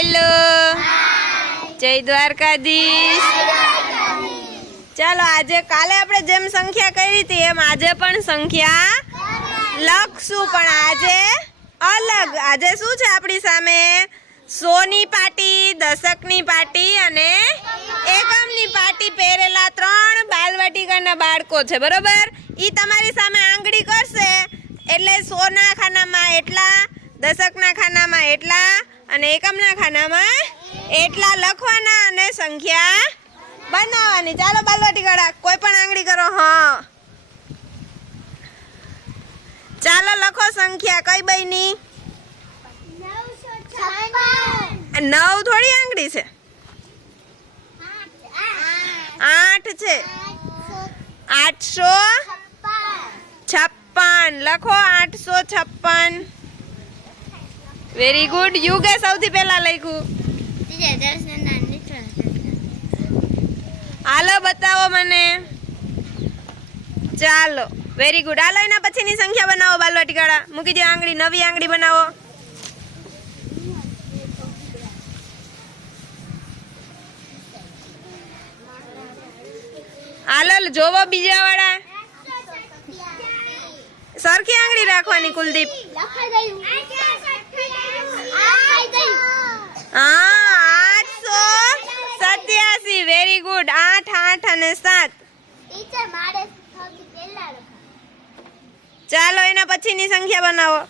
Hello, જય દ્વારકાધીશ. ચાલો, આજે કાલે આપણે જેમ સંખ્યા કરી હતી એમ આજે પણ સંખ્યા લખશું, પણ આજે અલગ. આજે શું છે આપણી સામે? 100 ની પાટી, દશકની પાટી અને એકમની પાટી પહેરેલા 3 બાલવાટિકાના બાળકો છે, બરોબર? ઈ તમારી સામે આંગળી કરશે એટલે 100 ના ખાનામાં એટલા, દશકના ખાનામાં એટલા અને એકમના ખાનામાં એટલા લખવાના અને સંખ્યા બનાવવાની. ચાલો બાલવાટિકા, કોઈ પણ આંગળી કરો. હા, ચાલો લખો સંખ્યા. કઈ બની? 9 થોડી આંગળી છે, 8 છે. 856 લખો. 856. Very good. યુગે સૌથી પહેલા લખ્યું. હાલો બતાવો મને. ચાલો, વેરી ગુડ. હાલો એના પછીની સંખ્યા બનાવો બાલવાટિકાળા. મૂકી દો આંગળી, નવી આંગળી બનાવો. હાલો જોવો બીજા વાળા. સરખી આંગળી રાખવાની કુલદીપ. હા, 887. Very good. 8, 8 અને 7. ચાલો એના પછીની સંખ્યા બનાવો.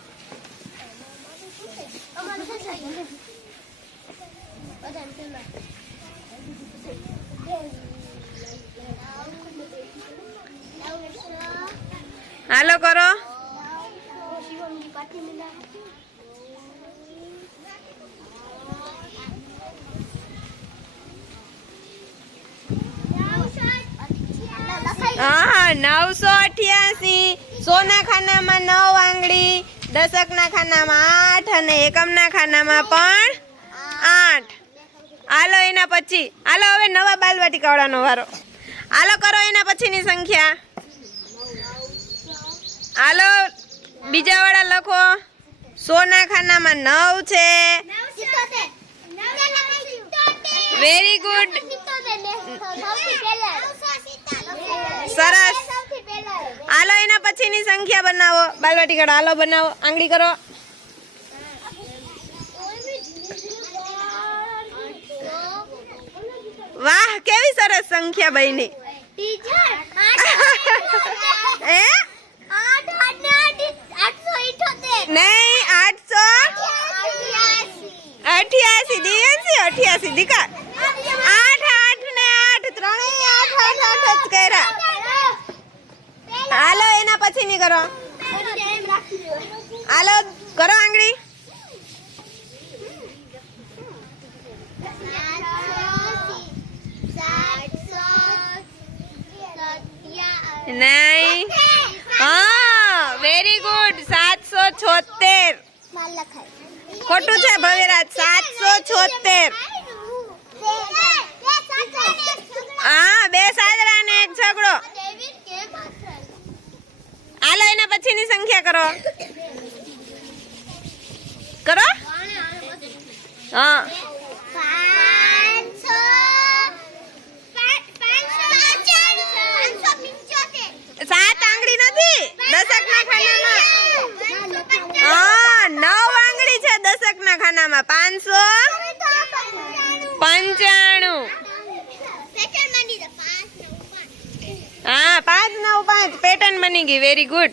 હાલો કરો. હા, 988. 100 ના ખાનામાં 9 આંગળી, દશકના ખાનામાં 8 અને એકમના ખાનામાં પણ 8. હાલો એના પછી. હાલો હવે નવા બાલવાટિકાવાળાનો વારો. હાલો કરો એના પછીની સંખ્યા. હાલો બીજા વાળા લખો. 100 ના ખાનામાં 9 છે. વેરી ગુડ, સરસ. હાલો એના પછીની સંખ્યા બનાવો બાલવાટિકા. હાલો બનાવો, આંગળી કરો. વાહ, કેવી સરસ સંખ્યા બની. હે? નહીં, 888. દિવ્યાંશી 88 દીકા. 8, 8 ને 8 ત્રણેય 8, 8, 8 જ કર્યા. હાલો એના પછીની કરો. હાલો કરો આંગળી. નહીં. હા, વેરી ગુડ. 776. ખોટું છે ભવેરાજ. 776. હા, 2 સાદરા ને 1 છગડો. હાલો એના પછીની સંખ્યા કરો. કરો. હા, 7 આંગળી નથી દશકના ખાનામાં. હા, 9 આંગળી છે દશકના ખાનામાં. 595. હા, 5, 9, 5 પેટર્ન બની ગઈ. Very good.